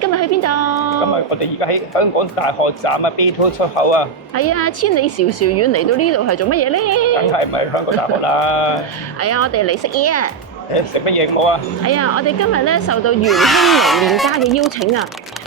今日去邊度？今日我哋而家喺香港大學站啊 B2 出口啊，係啊，千里迢迢遠嚟到呢度係做乜嘢咧？梗係唔係香港大學啦？係啊，我哋嚟食嘢啊！食乜嘢冇啊？係啊，我哋今日咧受到元興隆麵家嘅邀請啊，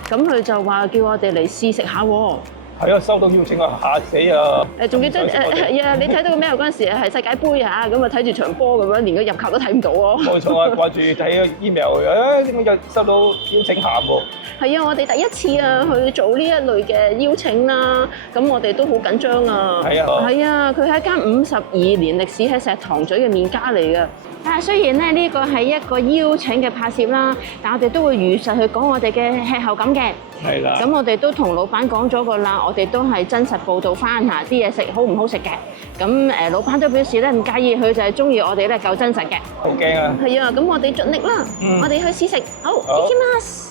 咁佢就話叫我哋嚟試食下喎。係啊，收到邀請啊，嚇死啊！仲記得係啊，你睇到個 mail 嗰陣時係世界盃啊，咁啊睇住場波咁樣，連個入球都睇唔到喎。冇錯啊，掛住睇 email，點解又收到邀請函喎？係啊，我哋第一次啊去做呢一類嘅邀請啦，咁我哋都好緊張啊。係啊，係啊，佢係一間52年歷史喺石塘咀嘅麵家嚟嘅。但係雖然咧呢個係一個邀請嘅拍攝啦，但我哋都會如實去講我哋嘅吃後感嘅。係啦。咁我哋都同老闆講咗個啦，我哋都係真實報導翻嚇啲嘢食好唔好食嘅。咁老闆都表示咧唔介意，佢就係中意我哋咧夠真實嘅。好驚啊！係啊，咁我哋盡力啦，我哋去試食。好，行きます。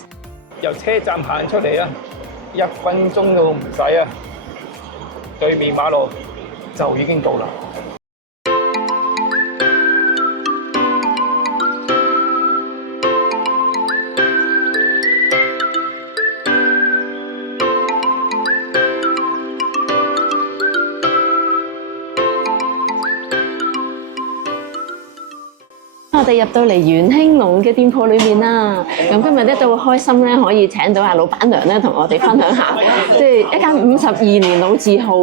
由車站行出嚟啊，1分鐘都唔使啊，對面馬路就已經到啦。我哋入到嚟元興隆嘅店鋪裏面啦，咁今日咧都好開心咧，可以請到阿老闆娘咧同我哋分享下，即係一間52年老字號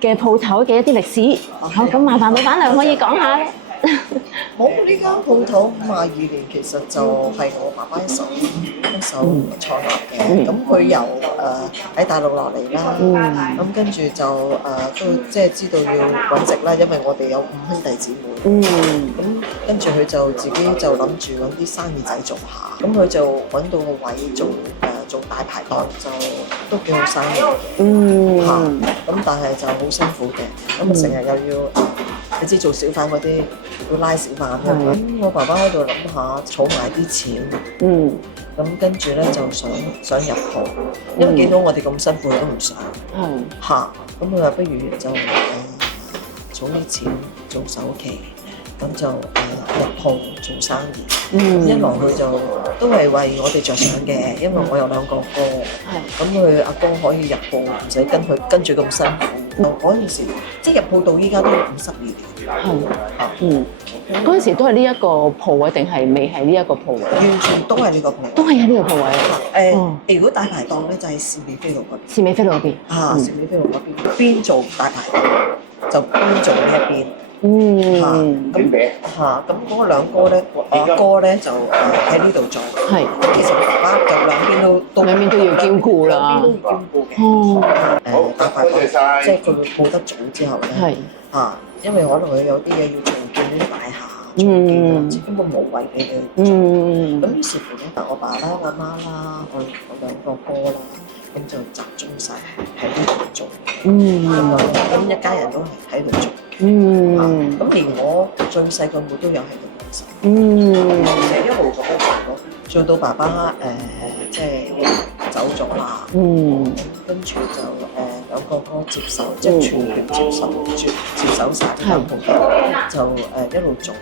嘅鋪頭嘅一啲歷史。好，咁麻煩老闆娘可以講下。好，呢間鋪頭52年其實就係我爸爸一手創立嘅。咁佢由喺大陸落嚟啦，咁跟住就都即係知道要揾食啦，因為我哋有5兄弟姊妹。咁跟住佢就自己就諗住揾啲生意仔做下，咁佢就揾到個位做大排檔，就都幾好生意。咁但係就好辛苦嘅，咁成日又要你知做小販嗰啲要拉小販啊嘛。咁我爸爸喺度諗下儲埋啲錢，咁跟住咧就想入鋪，因為見到我哋咁辛苦，佢都唔想。咁佢話不如就儲啲錢做首期，咁就入鋪做生意。一來佢就都係為我哋着想嘅，因為我有2個哥，咁佢阿哥可以入鋪，唔使跟住咁辛苦。嗰陣時即係入鋪到依家都52年。嗰陣時都係呢一個鋪位定係未係呢一個鋪位？完全都係呢個鋪位，都係喺呢個鋪位。如果大排檔咧就係士美菲路嗰邊。士美菲路嗰邊。士美菲路嗰邊邊做大排檔就邊做呢一邊。咁嗰2哥咧，我阿哥咧就喺呢度做。其實爸爸就兩邊都要兼顧啦。兩邊都要兼顧嘅。大排檔即係佢報得早之後咧，因為可能佢有啲嘢要重建啲大廈，重建根本冇位俾佢做。咁於是乎咧，我爸啦、我媽啦、我2個哥啦，咁就集中晒喺呢度做。咁一家人都係喺度做。咁連我最細個妹都有喺度幫手。一路做到爸爸即係走咗啦。跟住就2個哥接手，即係全權接手晒呢間鋪頭，就一路做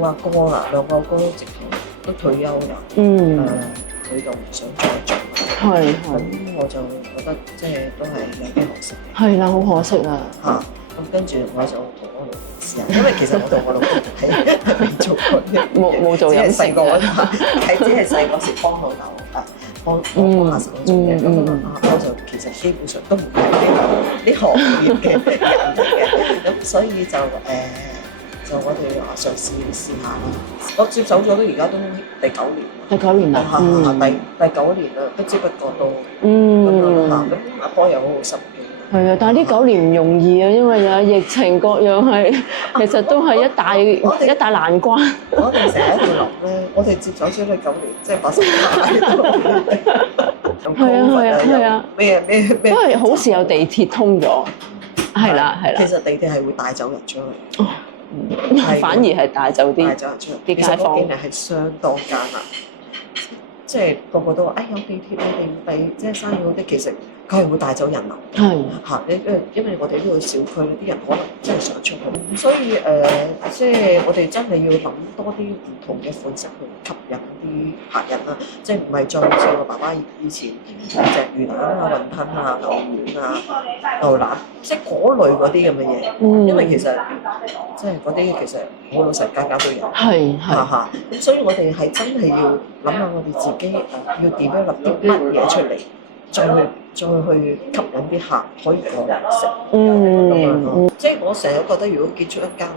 到阿哥啦，2個哥直頭都退休啦。佢就唔想再做。咁我就覺得即係都係有啲可惜。係啦，好可惜啊。咁跟住我就同我老公試下，因為其實我同我老公係未做過嘅，冇做飲食細個嗰陣，只係細個時幫老豆幫下手做嘅。咁我就其實基本上都唔係呢行業嘅人嚟嘅，咁所以就我哋話嘗試下啦。我接手咗都而家都第9年。第9年啦。第9年啦，不知不覺都咁阿哥又好好心機。係啊，但係呢9年唔容易啊，因為有疫情各樣係，其實都係一大難關。我哋成日喺度諗咧，我哋接手咗呢9年，即係發生太多。係啊。咩？因為好似有地鐵通咗。係啦。其實地鐵係會帶走人出去。反而係帶走啲街坊。其實嗰幾年係相當艱難。即係個個都話，有地鐵你哋唔即係生意好啲，其實佢係會帶走人流。係嚇，因為我哋呢個小區啲人可能真係想出去，所以即係我哋真係要諗多啲唔同嘅款式去吸引啲客人啦，即係唔係再好似我爸爸以前隻魚蛋啊、雲吞啊、牛丸啊、牛腩，即係嗰類嗰啲咁嘅嘢。因為其實即係嗰啲其實好老實，家家都有。係嚇，咁所以我哋係真係要諗下我哋自己要點樣立啲乜嘢出嚟。再去吸引啲客可以過嚟食，即係我成日覺得，如果結出一間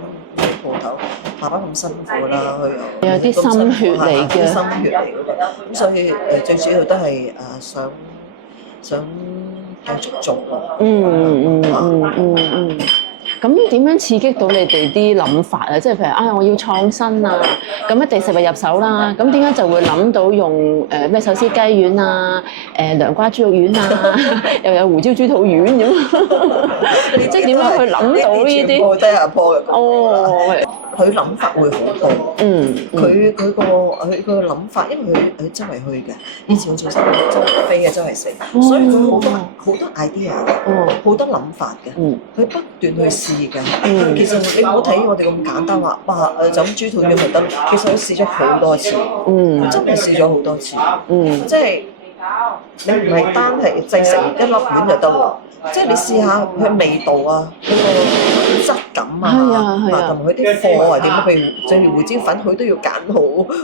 鋪頭，爸爸咁辛苦啦，佢有啲心血嚟嘅，心血嚟嘅，咁所以最主要都係想繼續做咯。咁點樣刺激到你哋啲諗法啊？即係譬如我要創新啊，咁一定食物入手啦。咁點解就會諗到用咩手撕雞丸啊、涼瓜豬肉丸啊，又有胡椒豬肚丸咁？即係點樣去諗到呢啲？全部都係阿婆嘅。哦，佢諗法會好多。佢個諗法，因為佢周圍去嘅，以前我做生意周圍飛嘅，周圍食，所以佢好多 idea，好多諗法嘅。佢不斷去試嘅。其實你唔好睇我哋咁簡單話，就咁豬肚丸咪得。其實佢試咗好多次，真係試咗好多次。即係你唔係單係製成一粒丸就得喎。即係你試下佢味道啊，佢個質感啊，同埋佢啲貨係點？譬如正如胡椒粉，佢都要揀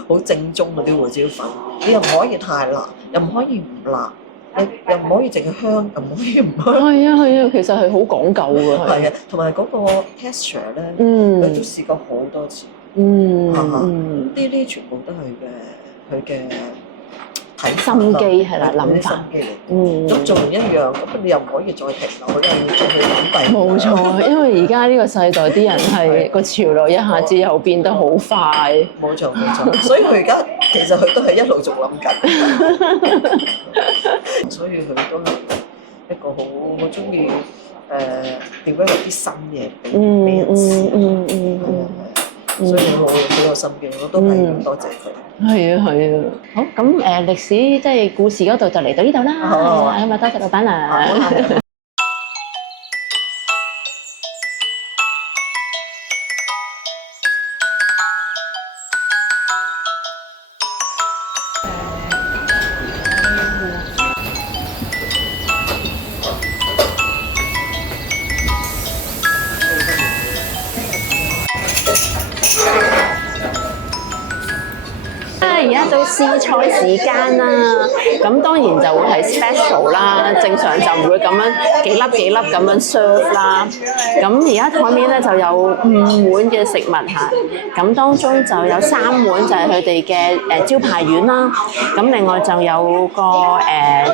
好正宗嗰啲胡椒粉，你又唔可以太辣，又唔可以唔辣，你又唔可以淨係香，又唔可以唔香。係啊，其實係好講究㗎。係啊，同埋嗰個 texture 咧，佢都試過好多次。呢啲全部都係佢嘅。心機係啦，諗法。咁做完一樣，咁你又唔可以再停落去，又要再去諗第二。冇錯，因為而家呢個世代啲人係個潮流一下子又變得好快。冇錯，所以佢而家其實佢都係一路仲諗緊。所以佢都係一個好中意點樣有啲新嘢俾人試。所以我好有心機，我都係咁多謝佢。係啊，好咁歷史即係故事嗰度就嚟到呢度啦。好，咁啊多謝老闆娘。而家到試菜時間啦，咁當然就會係 special 啦，正常就唔會咁樣幾粒咁樣 serve 啦。咁而家台面咧就有5碗嘅食物嚇，咁當中就有3碗就係佢哋嘅招牌丸啦，咁另外就有個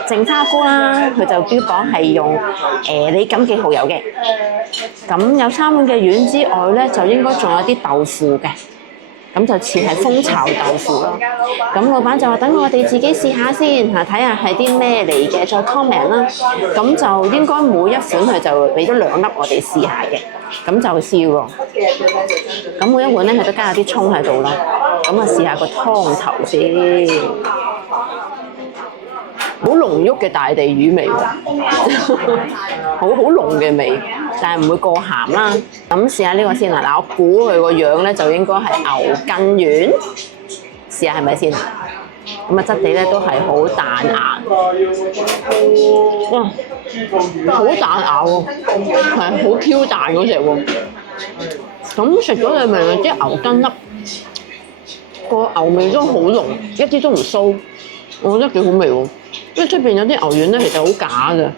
正叉菇啦，佢就標榜係用李錦記蠔油嘅。咁有3碗嘅丸之外咧，就應該仲有啲豆腐嘅。咁就似係蜂巢豆腐咯。咁老闆就話等我哋自己試下先嚇，睇下係啲咩嚟嘅，再 comment 啦。咁就應該每一款佢就俾咗2粒我哋試下嘅，咁就試喎。咁每一碗咧佢都加咗啲葱喺度啦。咁啊試下個湯頭先，好濃郁嘅大地魚味喎，好濃嘅味，但係唔會過鹹啦。咁試下呢個先啦，嗱我估佢個樣咧就應該係牛筋丸，試下係咪先？咁啊質地咧都係好彈牙，哇，好彈牙喎，係好 Q 彈嗰隻喎。咁食咗你明唔明啲牛筋粒個牛味都好濃，一啲都唔酥，我覺得幾好味喎。因為出邊有啲牛丸咧，其實好假嘅。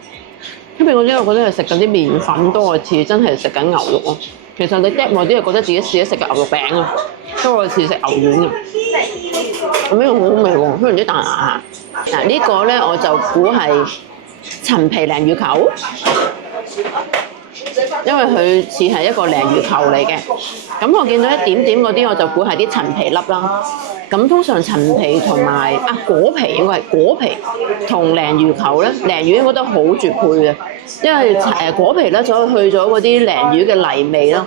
出邊嗰啲我覺得係食緊啲麵粉多過似真係食緊牛肉咯。其實你 deep 耐啲係覺得自己試咗食嘅牛肉餅啊，多過似食牛丸啊。咁呢個好好味喎，非常之彈牙。嗱呢個咧我就估係陳皮鯪魚球。因為佢似係一個鯪魚球嚟嘅。咁我見到一點點嗰啲，我就估係啲陳皮粒啦。咁通常陳皮同埋果皮應該係果皮同鯪魚球咧，鯪魚應該都好絕配嘅，因為果皮咧就去咗嗰啲鯪魚嘅泥味咯。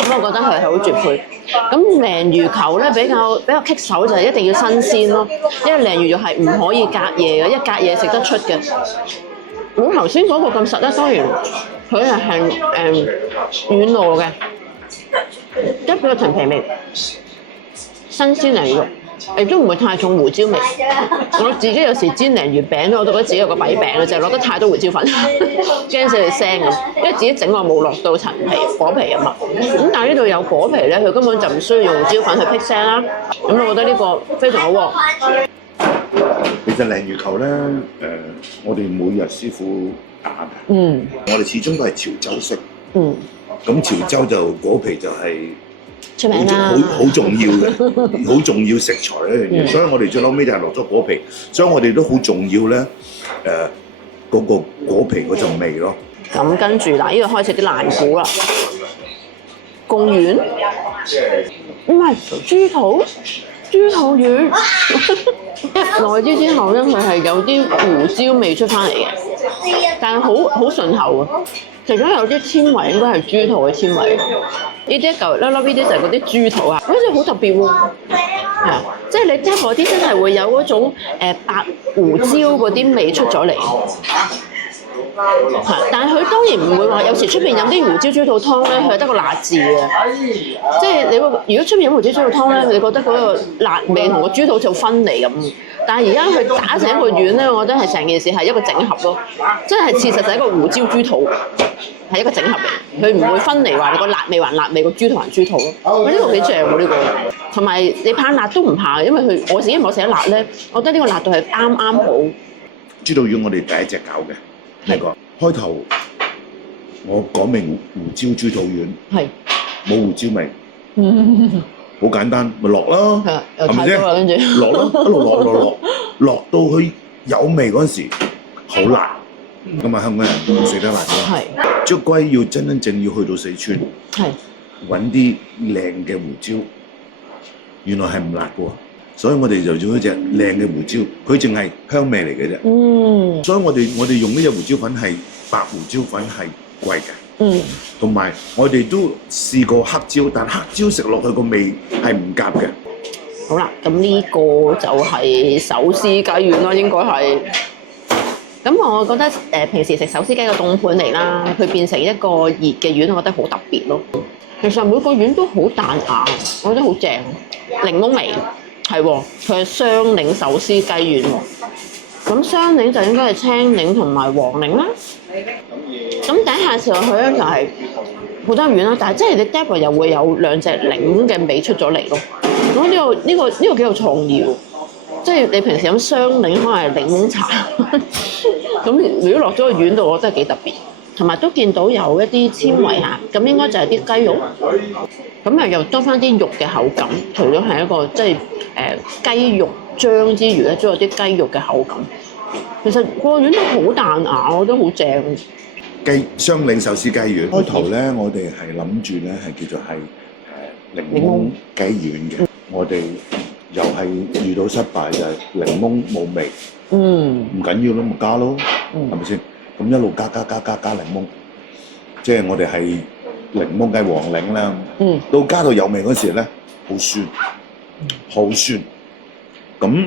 咁我覺得佢係好絕配。咁鯪魚球咧比較棘手就係一定要新鮮咯，因為鯪魚肉係唔可以隔夜嘅，一隔夜食得出嘅。冇頭先嗰個咁實咧，當然佢係軟糯嘅，一個陳皮味，新鮮鯪魚肉，亦都唔會太重胡椒味。我自己有時煎鯪魚餅咧，我都覺得自己有個弊病嘅，就係落得太多胡椒粉，驚死佢腥咁。因為自己整我冇落到陳皮果皮啊嘛。咁但係呢度有果皮咧，佢根本就唔需要用胡椒粉去辟腥啦。咁我覺得呢個非常好喎。其實鯪魚球咧，我哋每日師傅打嘅，我哋始終都係潮州式，咁潮州就果皮就係出名啦，好重要嘅，好重要食材一樣嘢，所以我哋最後尾就係落咗果皮，所以我哋都好重要咧，嗰個果皮嗰陣味咯。咁跟住嗱，呢個開始啲爛股啦，貢丸，唔係豬肚丸。一耐啲之後咧，佢係有啲胡椒味出翻嚟嘅，但係好順口啊！其中有啲纖維應該係豬肚嘅纖維，呢啲一嚿粒粒呢啲就係嗰啲豬肚啊，好似好特別喎。係啊，即係你聽嗰啲真係會有嗰種白胡椒嗰啲味出咗嚟。係，但係佢當然唔會話，有時出邊飲啲胡椒豬肚湯咧，佢係得個辣字嘅。即係你會，如果出邊飲胡椒豬肚湯咧，你覺得嗰個辣味同個豬肚就分離咁。但係而家佢打成一個丸咧，我覺得係成件事係一個整合咯，即係事實就係一個胡椒豬肚，係一個整合嚟，佢唔會分離話你個辣味還辣味，個豬肚還豬肚咯。呢個幾正喎呢個，同埋你怕辣都唔怕，因為我自己唔好食得辣咧，我覺得呢個辣度係啱啱好。豬肚丸我哋第一隻搞嘅。呢個開頭我講明胡椒豬肚丸，冇胡椒味，好簡單，咪落咯，係咪先？跟住落咯，一路落到去有味嗰陣時，好辣，咁啊香港人唔食得辣嘅，竹龜要真正要去到四川，揾啲靚嘅胡椒，原來係唔辣嘅喎。所以我哋就做一隻靚嘅胡椒，佢淨係香味嚟嘅啫。所以我哋用呢隻胡椒粉係白胡椒粉係貴嘅。同埋我哋都試過黑椒，但黑椒食落去個味係唔夾嘅。好啦，咁呢個就係手撕雞丸啦，應該係。咁我覺得平時食手撕雞個凍盤嚟啦，佢變成一個熱嘅丸，我覺得好特別咯。其實每個丸都好彈牙，我覺得好正，檸檬味。係喎，佢係雙檸手撕雞丸喎。咁雙檸就應該係青檸同埋黃檸啦。咁第一下食落去咧就係好多丸啦，但係即係你 double 又會有兩隻檸嘅味出咗嚟咯。咁呢個幾有創意喎。即係你平時飲雙檸可能係檸檬茶，咁如果落咗個丸度，我真係幾特別。同埋都見到有一啲纖維嚇，咁應該就係啲雞肉，咁又多翻啲肉嘅口感，除咗係一個即係雞肉漿之餘咧，都有啲雞肉嘅口感。其實個丸都好彈牙，我覺得好正。雙檸手撕雞丸開頭咧，我哋係諗住咧係叫做係檸檬雞丸嘅，我哋又係遇到失敗就係檸檬冇味，唔緊要咯，咪加咯，係咪先？咁一路加檸檬，即係我哋係檸檬雞黃檸啦。到加到有味嗰時咧，好酸，好酸。咁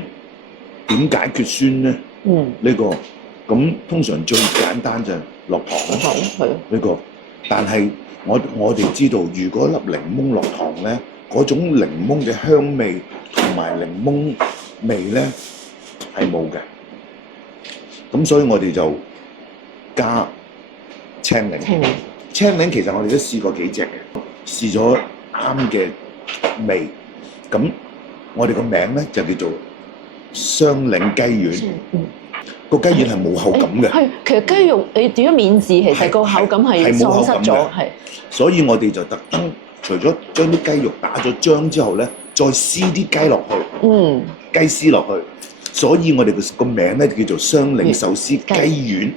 點解決酸咧？呢個咁通常最簡單就係落糖啦。呢個，但係我哋知道，如果粒檸檬落糖咧，嗰種檸檬嘅香味同埋檸檬味咧係冇嘅。咁所以我哋就加青檸，青檸其實我哋都試過幾隻嘅，試咗啱嘅味，咁我哋個名咧就叫做雙檸雞丸。個雞丸係冇口感嘅，係其實雞肉你點樣免治，其實個口感係喪失咗，係。所以我哋就特登除咗將啲雞肉打咗漿之後咧，再撕啲雞落去，雞絲落去，所以我哋個名咧就叫做雙檸手撕雞丸。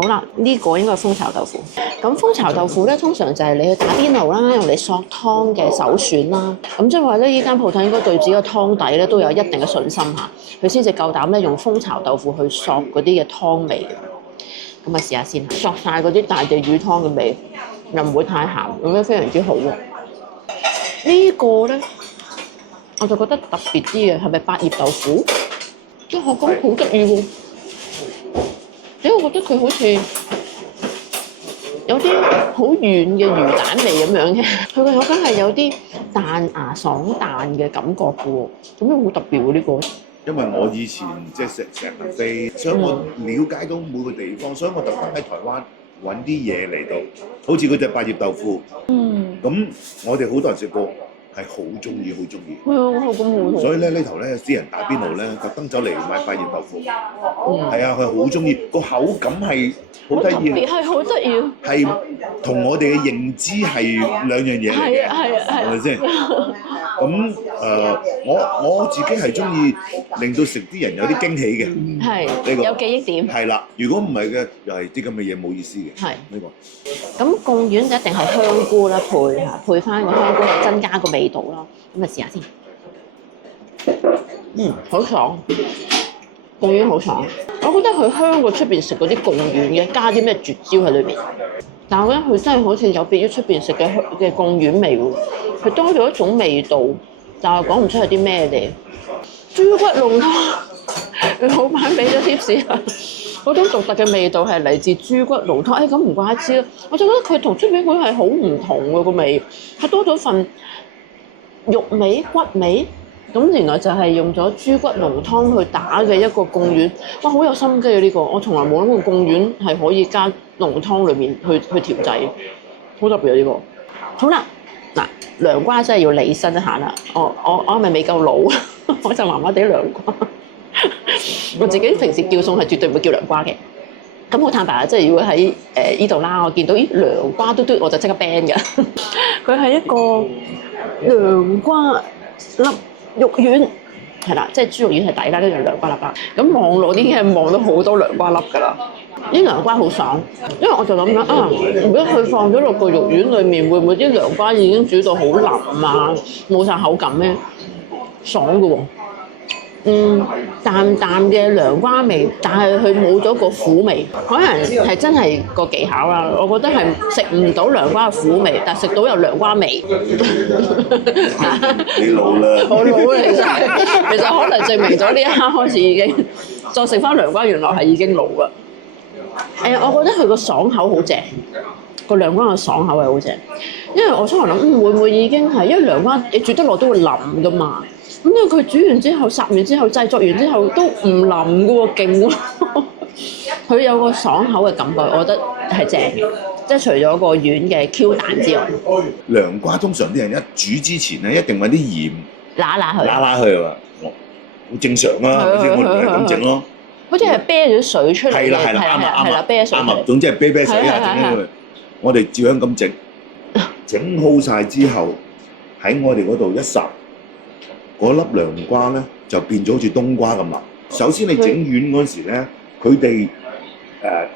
好啦，呢個應該係蜂巢豆腐。咁蜂巢豆腐咧，通常就係你去打邊爐啦，用嚟索湯嘅首選啦。咁即係話咧，呢間鋪頭應該對自己嘅湯底咧都有一定嘅信心嚇，佢先至夠膽咧用蜂巢豆腐去索嗰啲嘅湯味。咁啊試下先，索晒嗰啲大地魚湯嘅味，又唔會太鹹，咁樣非常之好喎。呢個咧，我就覺得特別啲嘅，係咪百葉豆腐？即係我覺得好得意喎。因為我覺得佢好似有啲好軟嘅魚蛋味咁樣嘅，佢個口感係有啲彈牙爽彈嘅感覺嘅喎，咁樣好特別喎呢個。因為我以前即係成日飛，所以我了解到每個地方，所以我特登喺台灣揾啲嘢嚟到，好似嗰隻百葉豆腐。咁我哋好多人食過，係好中意，好中意。係啊，好咁好。所以咧呢頭咧啲人打邊爐咧，特登走嚟買百葉豆腐。係啊，佢好中意，個口感係好得意，係好得意。係同我哋嘅認知係兩樣嘢嚟嘅，係咪先？咁我自己係中意令到食啲人有啲驚喜嘅，係呢個有記憶點。係啦，如果唔係嘅，又係啲咁嘅嘢冇意思嘅。係呢個。咁貢丸就一定係香菇啦，配翻個香菇嚟增加個味道啦。咁啊試下先。好爽，貢丸好爽。我覺得佢香過出邊食嗰啲貢丸嘅，加啲咩絕招喺裏邊。但係我覺得佢真係好似有別於出邊食嘅貢丸味喎，佢多咗一種味道，但係講唔出係啲咩嚟。豬骨濃湯，老闆俾咗 tips 啊！嗰種獨特嘅味道係嚟自豬骨濃湯。咁唔怪得知啦，我就覺得佢同出邊佢係好唔同喎個味，係多咗份肉味、骨味。咁原來就係用咗豬骨濃湯去打嘅一個貢丸，哇！好有心機啊呢個，我從來冇諗過貢丸係可以加濃湯裏面去調製，好特別啊呢個。好啦，嗱，涼瓜真係要理身一下啦。我係咪未夠老？我就麻麻地涼瓜。我自己平時叫餸係絕對唔會叫涼瓜嘅。咁好坦白啦，即係如果喺依度啦，我見到涼瓜嘟嘟，我就即刻 ban 嘅。佢係一個涼瓜粒肉丸，係啦，即係豬肉丸係底啦，跟住涼瓜粒啦。咁望落啲係望到好多涼瓜粒㗎啦。啲涼瓜好爽，因為我就諗緊啊，如果佢放咗落個肉丸裡面，會唔會啲涼瓜已經煮到好腍啊，冇晒口感咧？爽㗎喎。淡淡嘅涼瓜味，但係佢冇咗個苦味，可能係真係個技巧啦。我覺得係食唔到涼瓜嘅苦味，但係食到有涼瓜味。你老啦！我老啦，其實可能證明咗呢一刻開始已經再食翻涼瓜，原來係已經老啦。我覺得佢個爽口好正，個涼瓜嘅爽口係好正，因為我初頭諗會唔會已經係，因為涼瓜你煮得耐都會腍㗎嘛。咁因為佢煮完之後、烚完之後、製作完之後都唔腍㗎喎，勁喎！佢有個爽口嘅感覺，我覺得係正嘅。即係除咗個丸嘅 Q 彈之外，涼瓜通常啲人一煮之前咧，一定揾啲鹽揦佢係嘛，好正常啊，我哋係咁整咯。好似係啤咗水出嚟嘅，係啦，啤水出嚟。總之係啤水啊，整佢。我哋照樣咁整好晒之後，喺我哋嗰度一烚。嗰粒涼瓜咧就變咗好似冬瓜咁啦。首先你整丸嗰時咧，佢哋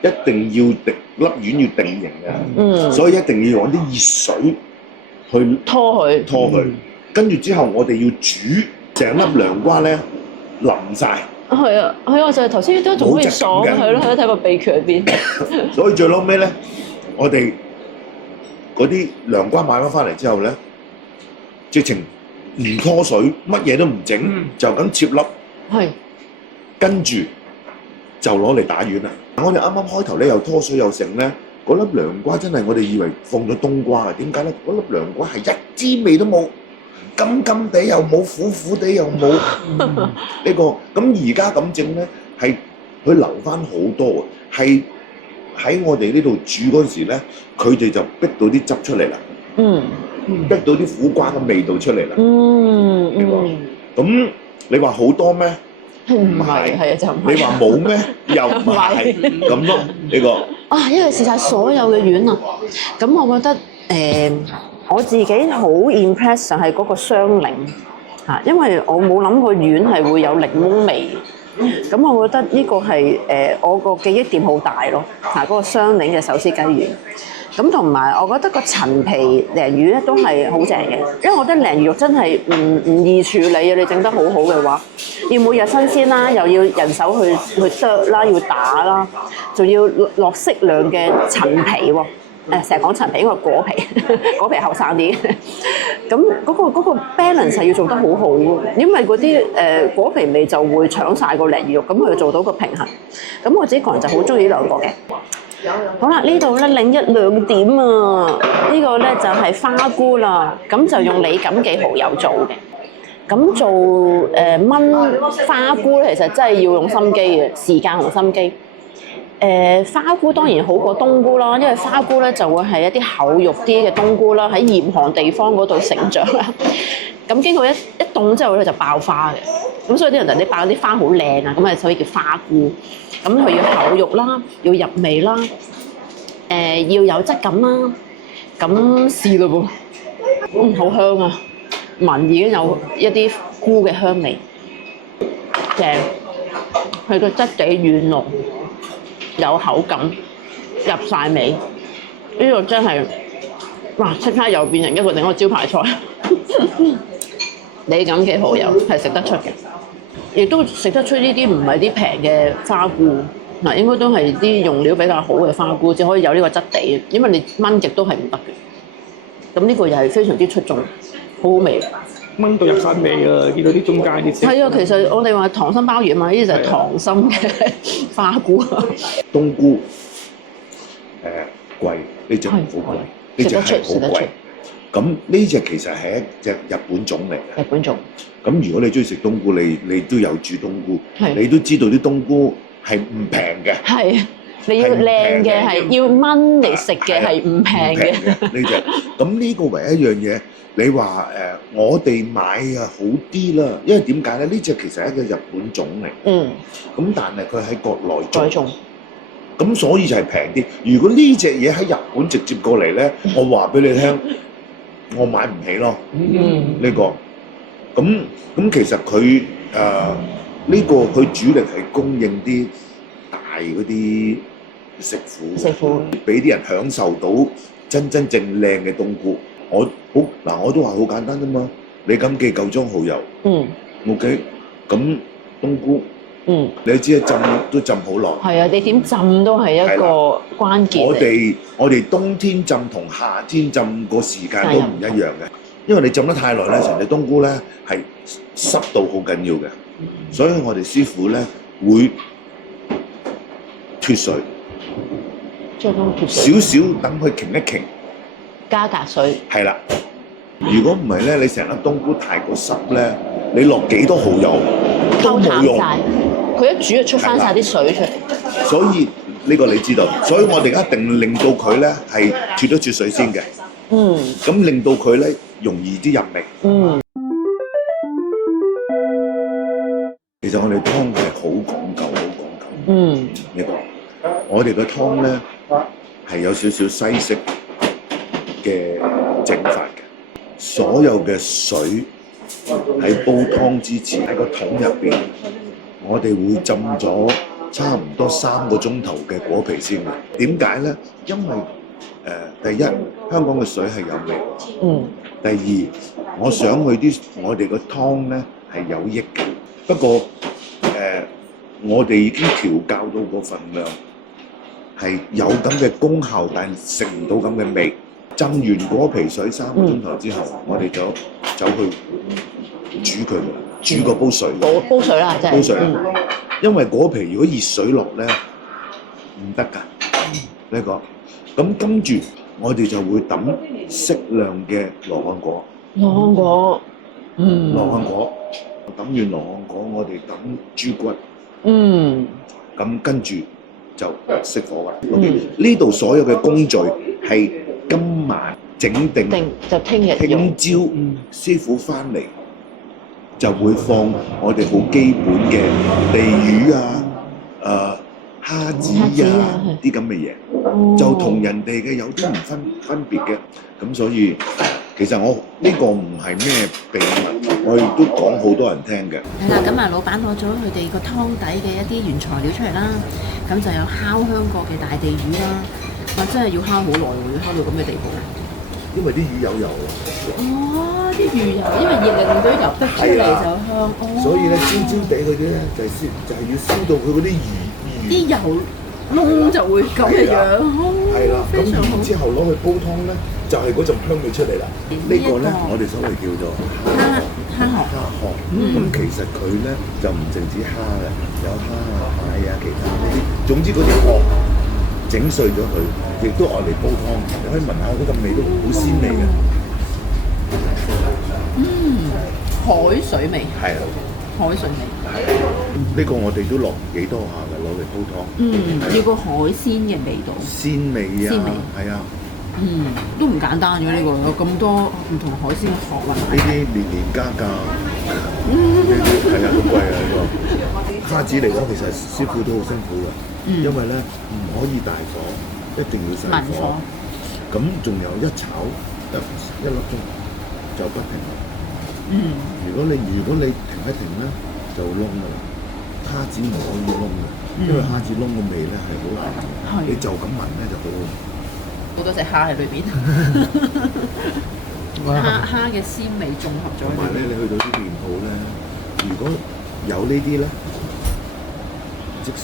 一定要粒丸要定型嘅，所以一定要用啲熱水去拖佢。跟住之後，我哋要煮成粒涼瓜咧腍晒。係啊，我就係頭先都仲可以爽，係咯，睇個秘訣喺邊。所以最撈尾咧，我哋嗰啲涼瓜買翻嚟之後咧，直情唔拖水，乜嘢都唔整，就咁切粒，跟住就攞嚟打丸啦。我哋啱啱開頭咧又拖水又剩咧，嗰粒涼瓜真係我哋以為放咗冬瓜啊，點解咧？嗰粒涼瓜係一支味都冇，甘甘地又冇，苦苦地又冇呢個。咁而家咁整咧，係佢留翻好多，係喺我哋呢度煮嗰陣時咧，佢哋就逼到啲汁出嚟啦。逼到啲苦瓜嘅味道出嚟啦。咁你話好多咩？唔係，係啊，就唔係。你話冇咩？又唔係咁咯。呢個因為試晒所有嘅丸啊，咁我覺得我自己好 impress 就係嗰個雙檸嚇，因為我冇諗過丸係會有檸檬味。咁我覺得呢個係我個記憶點好大咯，嗰個雙檸嘅手撕雞丸。咁同埋我覺得個陳皮鯪魚咧都係好正嘅，因為我覺得鯪魚肉真係唔易處理啊！你整得好好嘅話，要每日新鮮啦，又要人手去剁啦，要打啦，仲要落適量嘅陳皮喎。成日講陳皮，因為果皮果皮後生啲。咁嗰個 balance 係要做得好好，因為嗰啲果皮味就會搶晒個鯪魚肉，咁佢做到個平衡。咁我自己個人就好中意呢兩個嘅。好啦，呢度咧另一亮點啊，呢個咧就係花菇啦，咁就用李錦記蠔油做嘅。咁做燜花菇咧，其實真係要用心機嘅，時間同心機。花菇當然好過冬菇啦，因為花菇咧就會係一啲厚肉啲嘅冬菇啦，喺嚴寒地方嗰度成長啦。咁經過一凍之後咧就爆花嘅，咁所以啲人就你爆啲花好靚啊，咁啊所以叫花菇。咁佢要厚肉啦，要入味啦，要有質感啦。咁試咯噃，好香啊！聞已經有一啲菇嘅香味，正。佢個質地軟糯，有口感，入晒味。呢個真係，哇！即刻又變成一個另一個招牌菜。李錦記蠔油係食得出嘅。亦都食得出呢啲唔係啲平嘅花菇，嗱應該都係啲用料比較好嘅花菇，至可以有呢個質地。因為你燜極都係唔得嘅。咁呢個又係非常之出眾，好好味。燜到入晒味啊！見到啲中間啲色。係啊，其實我哋話溏心鮑魚啊嘛，呢啲就係溏心嘅花菇。冬菇貴，呢隻唔好貴，呢隻係好貴。咁呢隻其實係一隻日本種嚟嘅。日本種。咁如果你中意食冬菇，你都有煮冬菇，你都知道啲冬菇係唔平嘅。係，你要靚嘅係要燜嚟食嘅係唔平嘅。呢隻，咁呢個唯一一樣嘢，你話我哋買啊好啲啦，因為點解咧？呢隻其實係一個日本種嚟。咁但係佢喺國內種。咁所以就係平啲。如果呢隻嘢喺日本直接過嚟咧，我話俾你聽，我買唔起咯。呢個。咁其實佢呢個佢主力係供應啲大嗰啲食府，俾啲人享受到真正靚嘅冬菇。我都話好簡單啫嘛，李錦記夠裝蠔油，OK， 咁冬菇，你知浸都浸好耐。係啊，你點浸都係一個關鍵。我哋冬天浸同夏天浸個時間都唔一樣嘅。因為你浸得太耐咧，成隻冬菇咧係濕度好緊要嘅，所以我哋師傅咧會脫水，少少等佢擎一擎，加格水。係啦，如果唔係咧，你成粒冬菇太過濕咧，你落幾多蠔油都冇用。佢一煮就出翻晒啲水出嚟。所以呢個你知道，所以我哋一定令到佢咧係脫咗水先嘅。咁令到佢咧容易啲入味。其實我哋湯係好講究。呢個我哋個湯咧係有少少西式嘅整法嘅。所有嘅水喺煲湯之前喺個桶入邊，我哋會浸咗差唔多3個鐘頭嘅果皮先嘅。點解咧？因為第一，香港嘅水係有味。第二，我想我哋個湯咧係有益嘅。不過我哋已經調教到個份量係有咁嘅功效，但係食唔到咁嘅味。浸完果皮水3個鐘頭之後，我哋就走去煮佢，煮個煲水。煲水啦，真係。煲水。因為果皮如果熱水落咧唔得㗎，呢個。咁跟住我哋就會揼適量嘅羅漢果。羅漢果，羅漢果，揼完羅漢果，我哋揼豬骨。咁跟住就熄火㗎。OK，呢度所有嘅工序係今晚整定，就聽朝師傅翻嚟就會放我哋好基本嘅地魚啊、蝦子啊啲咁嘅嘢，就同人哋嘅有啲唔分別嘅，咁所以其實我呢個唔係咩秘密，我亦都講好多人聽嘅。係啦，咁啊，老闆攞咗佢哋個湯底嘅一啲原材料出嚟啦，咁就有烤香過嘅大地魚啦，哇！真係要烤好耐喎，要烤到咁嘅地步。因為啲魚有油啊，哦，啲魚油，因為熱令到啲油逼出嚟就香，哦。所以咧焦焦地嗰啲咧就係要燒到佢嗰啲魚啲油燶就會咁嘅樣，係啦，咁非常好。然之後攞去煲湯咧，就係嗰陣香味出嚟啦。呢個咧我哋所謂叫做蝦殼。蝦殼。咁其實佢咧就唔淨止蝦嘅，有蝦啊、蟹啊、其他嗰啲，總之嗰啲殼整碎咗佢，亦都愛嚟煲湯。你可以聞下嗰陣味都好鮮味嘅。海水味。係啊，海水味。呢個我哋都落幾多下嘅，攞嚟煲湯。要個海鮮嘅味道。鮮味啊，鮮味係啊。都唔簡單嘅呢個，有咁多唔同海鮮嘅學問。呢啲年加價，係啊，好貴啊呢個。蝦子嚟講，其實師傅都好辛苦嘅，因為咧唔可以大火，一定要細火。咁仲有一炒一粒鐘就不停啦。如果你停一停咧，就燶㗎啦。蝦子唔可以燶嘅，因為蝦子燶嘅味咧係好難，你就咁聞咧就好好。好多隻蝦喺裏邊，蝦嘅鮮味綜合咗。同埋咧，你去到啲店鋪咧，如果有呢啲咧，即使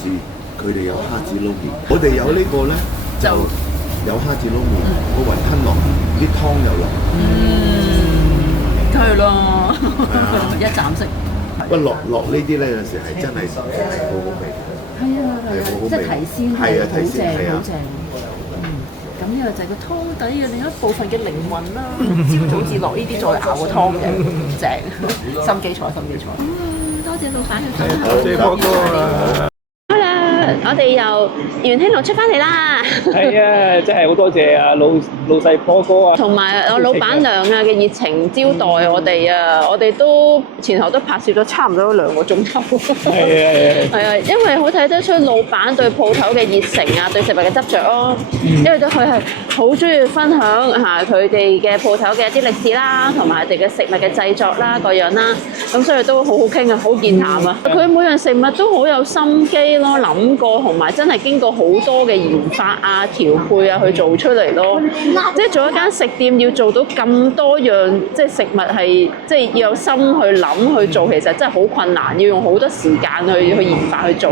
佢哋有蝦子撈麵，我哋有呢個咧就有蝦子撈麵，個雲吞落，啲湯又落，係咯，一站式。不過落呢啲咧有時係真係好好味，係啊，即係提鮮味，好正好正。咁呢個就係個湯底嘅另一部分嘅靈魂啦。朝早至落呢啲再熬個湯嘅，正，心機菜。多謝老闆嘅分享。多謝波哥啊！好啦，我哋由元興路出翻嚟啦。係啊，真係好多謝啊老細波哥啊，同埋我老闆娘啊嘅熱情招待我哋啊，我哋都前後都拍攝咗差唔多2個鐘頭。係啊，因為好睇得出老闆對鋪頭嘅熱誠啊，對食物嘅執着咯。因為佢係好中意分享嚇佢哋嘅鋪頭嘅一啲歷史啦，同埋佢哋嘅食物嘅製作啦各樣啦。咁所以都好好傾啊，好健談啊。佢每樣食物都好有心機咯，諗過同埋真係經過好多嘅研發啊、調配啊去做出嚟咯。即係做一間食店要做到咁多樣，即係食物係即係要有心去諗去做，其實真係好困難，要用好多時間去研發去做。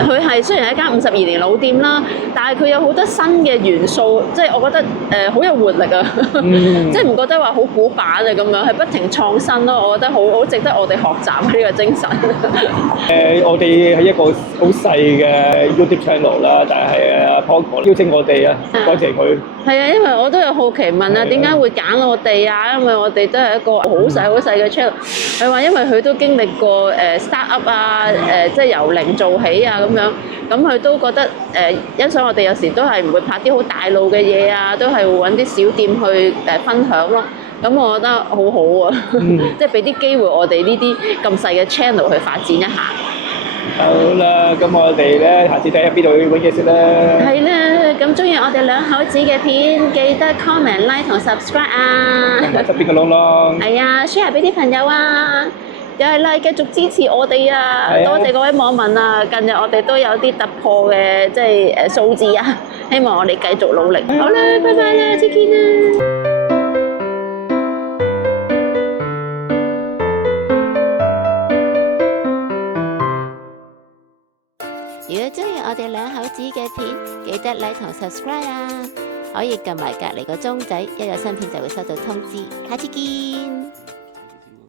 佢係雖然係一間52年老店啦，但係佢有好多新嘅元素，即係我覺得好有活力啊！即係唔覺得話好古板啊咁樣，係不停創新咯。我覺得好值得我哋學習呢個精神。我哋係一個好細嘅 YouTube channel 啦，但係阿 Paul 邀請我哋啊，多謝佢。係啊，因為我都有好奇問啊，點解會揀我哋啊？因為我哋都係一個好細嘅 channel。佢話因為佢都經歷過start up 啊，即係由零做起啊咁樣。咁佢都覺得欣賞我哋有時都係唔會拍啲好大路嘅嘢啊，都係會揾啲小店去分享咯。咁我覺得好好啊，即係俾啲機會我哋呢啲咁細嘅 channel 去發展一下。好啦，咁我哋咧下次睇下邊度揾嘢食啦。係啦，咁中意我哋兩口子嘅片，記得 comment、like 同 subscribe 啊。同埋側邊嘅窿窿。係啊 ，share 俾啲朋友啊。又係啦，繼續支持我哋啊！多謝各位網民啊！近日我哋都有啲突破嘅即係數字啊，希望我哋繼續努力。好啦，拜拜啦，再見啦！如果中意我哋兩口子嘅片，記得 like 同 subscribe 啊！可以撳埋隔離個鐘仔，一有新片就會收到通知。下次見！